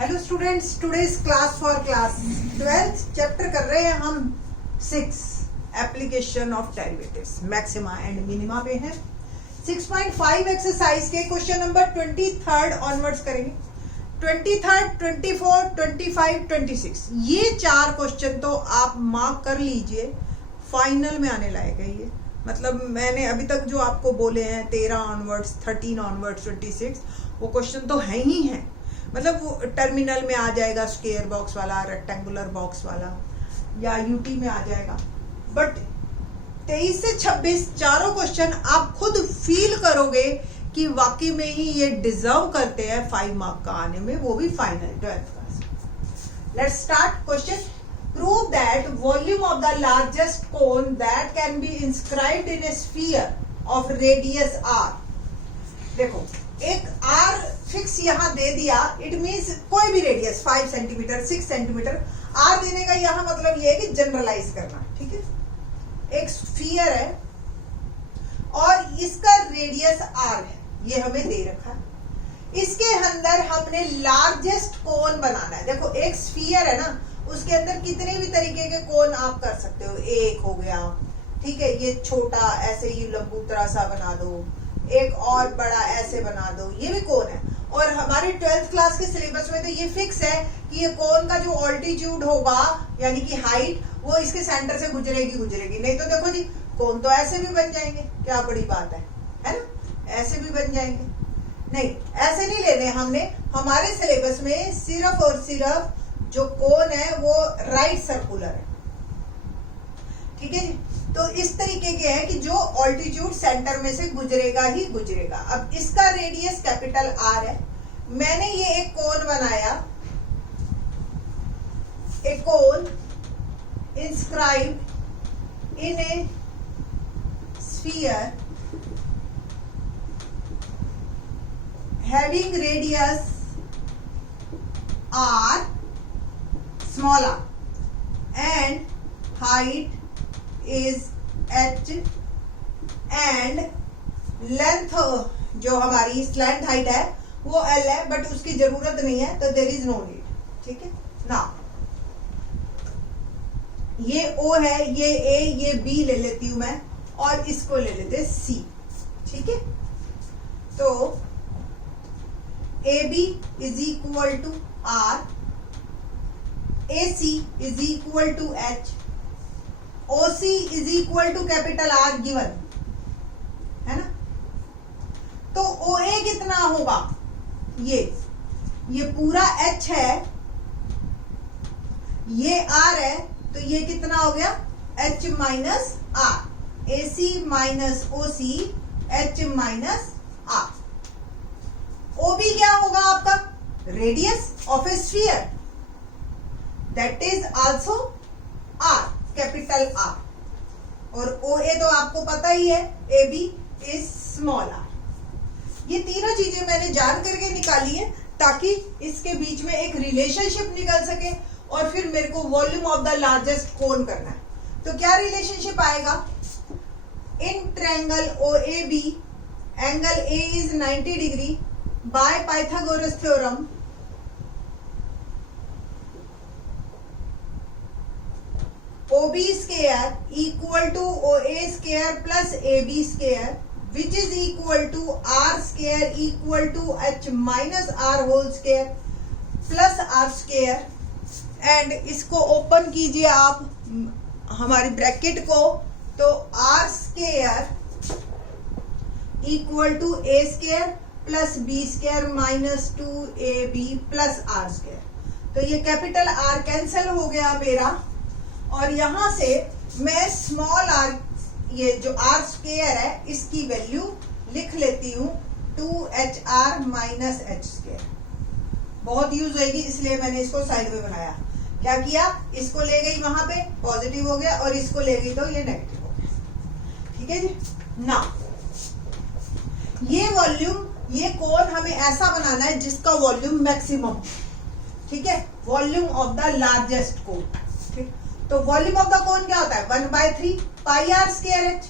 Hello students, today's class for class 12th chapter कर रहे हैं हम 6 application of derivatives maxima and minima पे है। 6.5 एक्सरसाइज के क्वेश्चन नंबर 23 ऑनवर्ड्स करेंगे। 23, 24, 25, 26 ये 4 क्वेश्चन तो आप मार्क कर लीजिए, फाइनल में आने लायक है ये। मतलब मैंने अभी तक जो आपको बोले हैं 13 ऑनवर्ड्स, 13 ऑनवर्ड्स, 26 वो क्वेश्चन तो है ही हैं। मतलब वो टर्मिनल में आ जाएगा, स्क्वायर बॉक्स वाला, रेक्टेंगुलर बॉक्स वाला, या यूटी में आ जाएगा। बट 23 से 26 चारों क्वेश्चन आप खुद फील करोगे कि वाकई में ही ये डिजर्व करते हैं 5 मार्क का आने में, वो भी final 12th class. Let's start question. Prove that volume of the largest cone that can be inscribed in a sphere of radius R. देखो, एक आर फिक्स यहां दे दिया, इट मींस कोई भी रेडियस 5 सेंटीमीटर, 6 सेंटीमीटर, आर देने का यहां मतलब ये है कि जनरलाइज करना। ठीक है, एक स्फीयर है और इसका रेडियस आर है, ये हमें दे रखा है। इसके अंदर हमने लार्जेस्ट कोन बनाना है। देखो, एक स्फीयर है ना, उसके अंदर कितने भी तरीके के कोन आप कर सकते हो। एक हो गया, ठीक है, ये छोटा ऐसे ही लंबूतरा सा बना दो, एक और बड़ा ऐसे बना दो, ये भी कोन है। और हमारे 12th क्लास के सिलेबस में तो ये फिक्स है कि ये कोन का जो ऑल्टीट्यूड होगा यानी कि हाइट, वो इसके सेंटर से गुजरेगी। नहीं तो देखो जी, कोन तो ऐसे भी बन जाएंगे, क्या बड़ी बात है ना, ऐसे भी बन जाएंगे। नहीं, ऐसे नहीं लेने हमने। हमारे सिलेबस में सिर्फ और सिर्फ जो कोन है वो राइट सर्कुलर है। ठीक है जी, तो इस तरीके के हैं कि जो ऑल्टीट्यूड सेंटर में से गुजरेगा ही गुजरेगा। अब इसका रेडियस कैपिटल आर है। मैंने ये एक कोन बनाया, एक cone inscribed in a sphere having radius R small R and height is h and length, जो हमारी स्लैंट हाइट है वो l है, बट उसकी जरूरत नहीं है, तो देयर इज नो नीड। ठीक है ना, ये O है, ये A, ये B ले लेती हूं मैं, और इसको ले लेते C। ठीक है, तो AB is equal to R, AC is equal to H, OC is equal to capital R given है ना। तो OA कितना होगा, ये पूरा H है, ये R है, तो ये कितना हो गया H minus R, AC minus OC, H minus R। OB क्या होगा आपका, radius of A sphere, that is also R, capital R. और OA तो आपको पता ही है, AB इज स्मॉल आर। ये तीनों चीजें मैंने जान करके निकाली है ताकि इसके बीच में एक रिलेशनशिप निकल सके, और फिर मेरे को वॉल्यूम ऑफ द लार्जेस्ट कोन करना है। तो क्या रिलेशनशिप आएगा, in triangle OAB angle A is 90 degree by Pythagoras theorem OB square equal to OA square plus AB square, which is equal to R square equal to H minus R whole square plus R square। And इसको open कीजिए आप हमारी bracket को, तो R square equal to A square plus B square minus 2AB plus R square। तो ये capital R cancel हो गया मेरा, और यहां से मैं स्मॉल आर, ये जो आर स्क्वायर है, इसकी वैल्यू लिख लेती हूं 2HR माइनस H स्क्वायर। बहुत यूज होगी, इसलिए मैंने इसको साइड में बनाया। क्या किया, इसको ले गई वहां पे, पॉजिटिव हो गया, और इसको ले गई तो ये नेगेटिव हो गया। ठीक है जी ना, ये वॉल्यूम, ये कोन हमें ऐसा बनाना है जिसका वॉल्यूम मैक्सिमम। ठीक है, वॉल्यूम ऑफ द लार्जेस्ट कोन। ठीक, तो वॉल्यूम ऑफ द कोन क्या होता है, 1/3 पाई आर स्क्वायर H।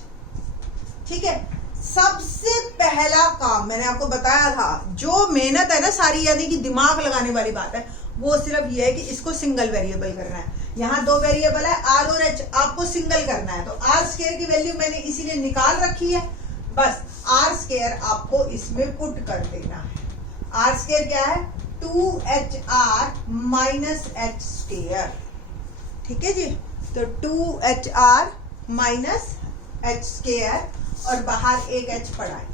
ठीक है, सबसे पहला काम मैंने आपको बताया था, जो मेहनत है ना सारी, यानी कि दिमाग लगाने वाली बात है, वो सिर्फ ये है कि इसको सिंगल वेरिएबल करना है। यहाँ दो वेरिएबल है आर और एच, आपको सिंगल करना है। तो आर स्क्वायर की वैल्यू मैंने इसीलिए निकाल रखी है, बस आर स्क्वायर आपको इसमें पुट कर देना है। आर स्क्वायर क्या है? 2HR माइनस एच स्क्वायर, ठीक है जी। तो 2HR माइनस एच स्क्वायर, और बाहर एक एच पड़ा है।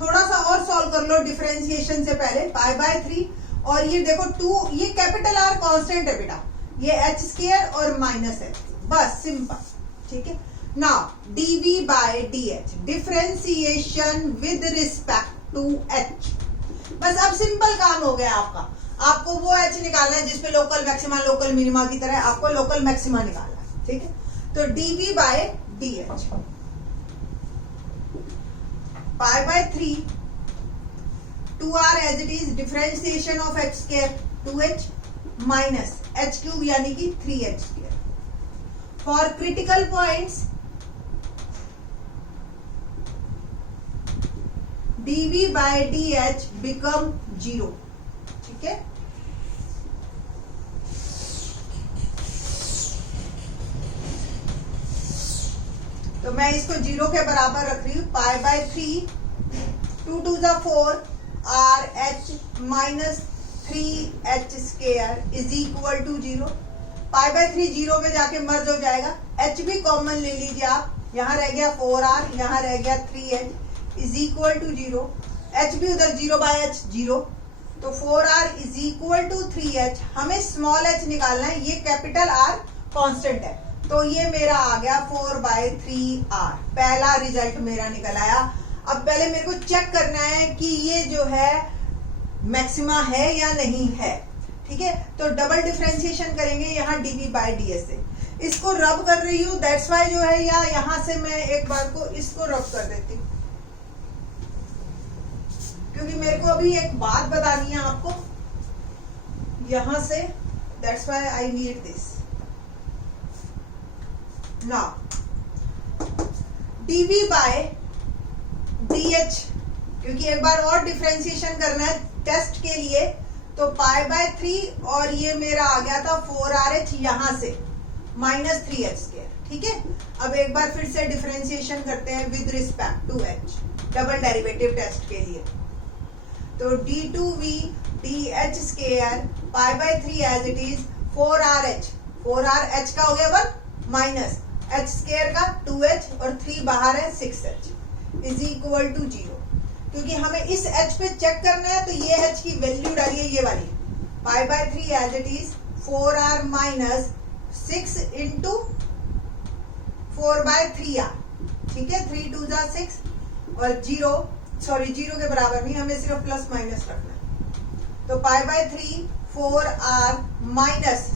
थोड़ा सा और सॉल्व कर लो डिफरेंशिएशन से पहले। पाई बाय 3, और ये देखो 2, ये कैपिटल आर कांस्टेंट है बेटा, ये एच स्क्वायर और माइनस एच, बस सिंपल, ठीक है। Now dv by dh, differentiation with respect to h। बस अब सिंपल काम हो गया आपका। आपको वो h निकालना है जिसपे लोकल मैक्सिमा लोकल मिनिमा की तरह आपको लोकल मैक्सिमा निकालना है, ठीक है। तो dv by dh, pi by 3, 2r as it is, differentiation of h square 2h minus h cube यानी कि 3h square. For critical points dv by dh become 0, ठीक है। तो मैं इसको 0 के बराबर रख रही हूँ। पाई बाय 3, 2 2 जा 4, R H minus 3h square is equal to 0। Pi by 3 0 में जाके मर्ज हो जाएगा, h भी कॉमन ले लीजिए आप, यहाँ रह गया 4r, यहाँ रह गया 3h is equal to 0। h भी उधर 0 बाय h 0, तो 4r is equal to 3h। हमें स्मॉल h निकालना है, ये कैपिटल R कांस्टेंट है, तो ये मेरा आ गया 4 बाय 3r। पहला रिजल्ट मेरा निकल आया। अब पहले मेरे को चेक करना है कि ये जो है मैक्सिमा है या नहीं है, ठीक है। तो डबल डिफरेंशिएशन करेंगे यहाँ dv बाय ds से। इसको रब कर रही हूँ, दैट्स वाई जो है, या यहाँ से मैं एक बार को इसको रब कर देती हूँ, क्योंकि मेरे को अभी एक बात बतानी है आपको यहां से, that's why I need this. Now dv by dh, क्योंकि एक बार और डिफरेंशिएशन करना है टेस्ट के लिए, तो पाई बाय 3, और ये मेरा आ गया था 4rh यहां से माइनस 3h स्क्वायर, ठीक है। अब एक बार फिर से डिफरेंशिएशन करते हैं with respect to h, double derivative test के लिए। तो d2v dh square pi by 3 as it is 4rh, 4rh का हो गया 1 माइनस h स्क्वायर का 2h, और 3 बाहर है 6h इज इक्वल टू 0। क्योंकि हमें इस h पे चेक करना है, तो ये h की वैल्यू डालिए, ये वाली pi by 3 as it is 4r minus 6 into 4 by 3r, ठीक है। 3 2 जा 6, और 0 के बराबर नहीं, हमें सिर्फ प्लस माइनस रखना है। तो पाई by 3 4r minus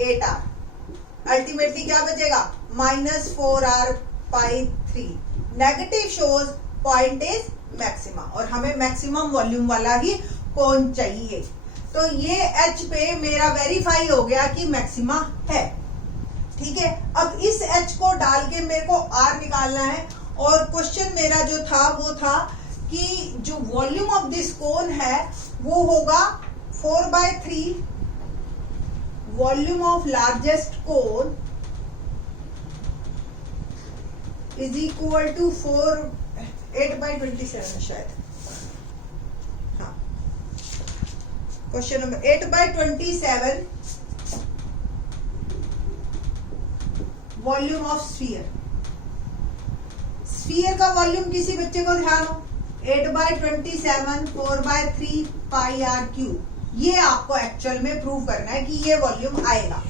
8r, ultimately क्या बचेगा? Minus 4r pi 3। Negative shows point is maxima, और हमें मैक्सिमम वॉल्यूम वाला ही कोन चाहिए। तो ये h पे मेरा वेरीफाई हो गया कि मैक्सिमा है, ठीक है। अब इस h को डाल के मेरे को r निकालना है, और क्वेश्चन मेरा जो था वो था कि जो वॉल्यूम ऑफ दिस कोन है वो होगा 4 by 3 volume of largest cone is equal to 8 by 27 शायद, हाँ। Question number 8 by 27 volume of sphere. Sphere का वॉल्यूम किसी बच्चे को ध्यान हो, 8 by 27 4 by 3 pi r cube. ये आपको एक्चुअल में प्रूव करना है कि ये वॉल्यूम आएगा।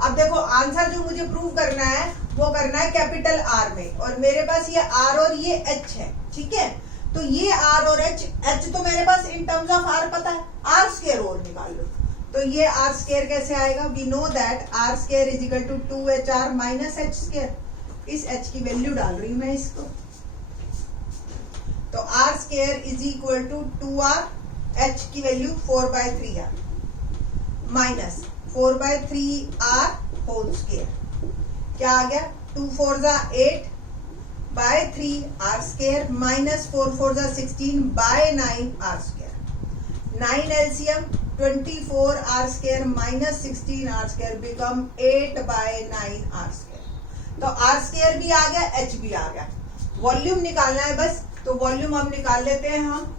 अब देखो आंसर जो मुझे प्रूव करना है वो करना है कैपिटल आर में, और मेरे पास ये आर और ये एच है, ठीक है। तो ये आर और एच तो मेरे पास इन टर्म्स ऑफ आर पता है, आर स्क्वायर और निकाल लो। तो ये आर स्क्वायर कैसे आएगा? We know that R square is equal to 2HR minus H square. इस h की वैल्यू डाल रही हूं मैं इसको, तो R square is equal to 2r, h की value 4 by 3r minus 4 by 3r whole square. क्या आ गया? 2 4 जा 8, बाय 3 आर स्क्वायर माइनस 4 4 जा 16 by 9 R square. 9 LCM 24 R square minus 16 R square become 8 by 9 R square. तो R square भी आ गया, एच भी आ गया। वॉल्यूम निकालना है बस, तो वॉल्यूम अब निकाल लेते हैं हम।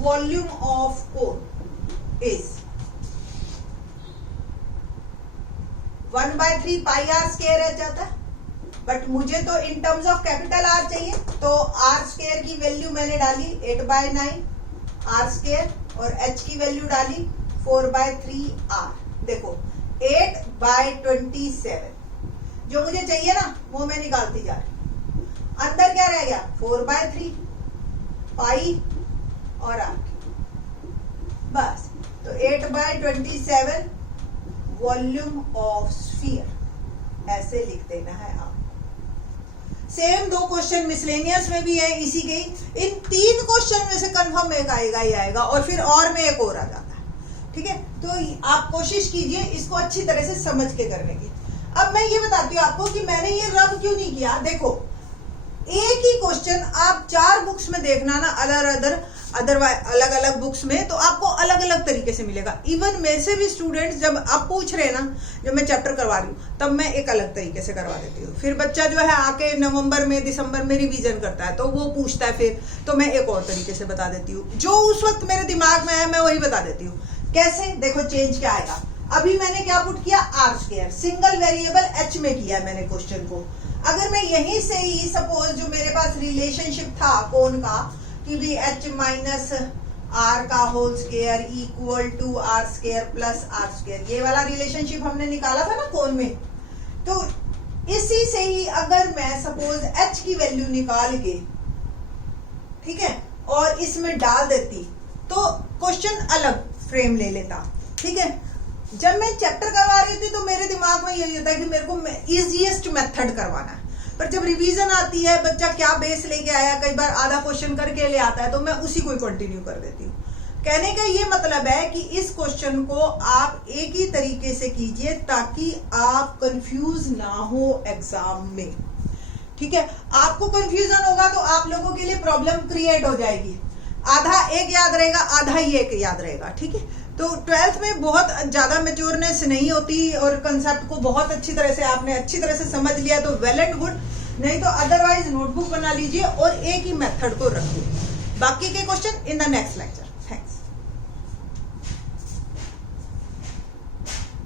Volume of cone is 1/3 pi R square है जाता है, बट मुझे तो in terms of capital R चाहिए, तो आर स्क्वायर की वैल्यू मैंने डाली 8/9 आर स्क्वायर और एच की वैल्यू डाली 4/3 आर। देखो 8/27 जो मुझे चाहिए ना वो मैं निकालती जा रही। अंदर क्या रह गया 4/3 पाई और आर, बस। तो 8/27 वॉल्यूम ऑफ स्फीयर ऐसे लिख देना है आप। सेम 2 क्वेश्चन मिसलेनियस में भी है इसी के। इन 3 क्वेश्चन में से कंफर्म एक आएगा ही आएगा, और फिर और में एक और आ जाता है। ठीक है, तो आप कोशिश कीजिए इसको अच्छी तरह से समझ के करने की। अब मैं ये बताती हूँ आपको कि मैंने ये रब क्यों नहीं किया। देखो एक ही क्वेश्चन आप 4 बुक्स में देखना ना, अलग अलग बुक्स में, तो आपको अलग अलग तरीके से मिलेगा। इवन मेरे से भी स्टूडेंट्स जब आप पूछ रहे हैं ना, जब मैं चैप्टर करवा रही हूँ तब मैं एक अलग तरीके से करवा देती हूँ। फिर बच्चा जो है आके नवंबर में दिसंबर में रिवीजन करता है तो वो पूछता है, फिर तो मैं एक और तरीके से बता देती हूँ। जो उस वक्त मेरे दिमाग में है मैं वही बता देती हूँ। कैसे, देखो चेंज क्या आएगा। अभी मैंने क्या पुट किया, R square, single variable H में किया मैंने क्वेश्चन को। अगर मैं यहीं से ही सपोज जो मेरे पास रिलेशनशिप था कोण का कि भी एच माइनस आर का whole square equal to R square plus R square, ये वाला रिलेशनशिप हमने निकाला था ना कोण में, तो इसी से ही अगर मैं सपोज एच की वैल्यू निकाल के, ठीक है, और इसमें डाल देती तो क्वेश्चन अलग फ्रेम ले लेता। ठीक है, जब मैं चैप्टर करवा रही थी तो मेरे दिमाग में यही होता है कि मेरे को इजीएस्ट मेथड करवाना है, पर जब रिवीजन आती है बच्चा क्या बेस लेके आया, कई बार आधा क्वेश्चन करके ले आता है तो मैं उसी को कंटिन्यू कर देती हूँ। कहने का ये मतलब है कि इस क्वेश्चन को आप एक ही तरीके से कीजिए ताकि आप कंफ्यूज ना हो एग्जाम में। ठीक है, आपको कंफ्यूजन होगा तो आप लोगों के लिए प्रॉब्लम क्रिएट हो जाएगी। आधा एक याद रहेगा, आधा ही एक याद रहेगा। ठीक है, तो 12th में बहुत ज्यादा मैच्योरनेस नहीं होती और कंसेप्ट को बहुत अच्छी तरह से आपने अच्छी तरह से समझ लिया तो वेल एंड गुड, नहीं तो अदरवाइज नोटबुक बना लीजिए और एक ही मेथड को रखिए। बाकी के question in the next lecture.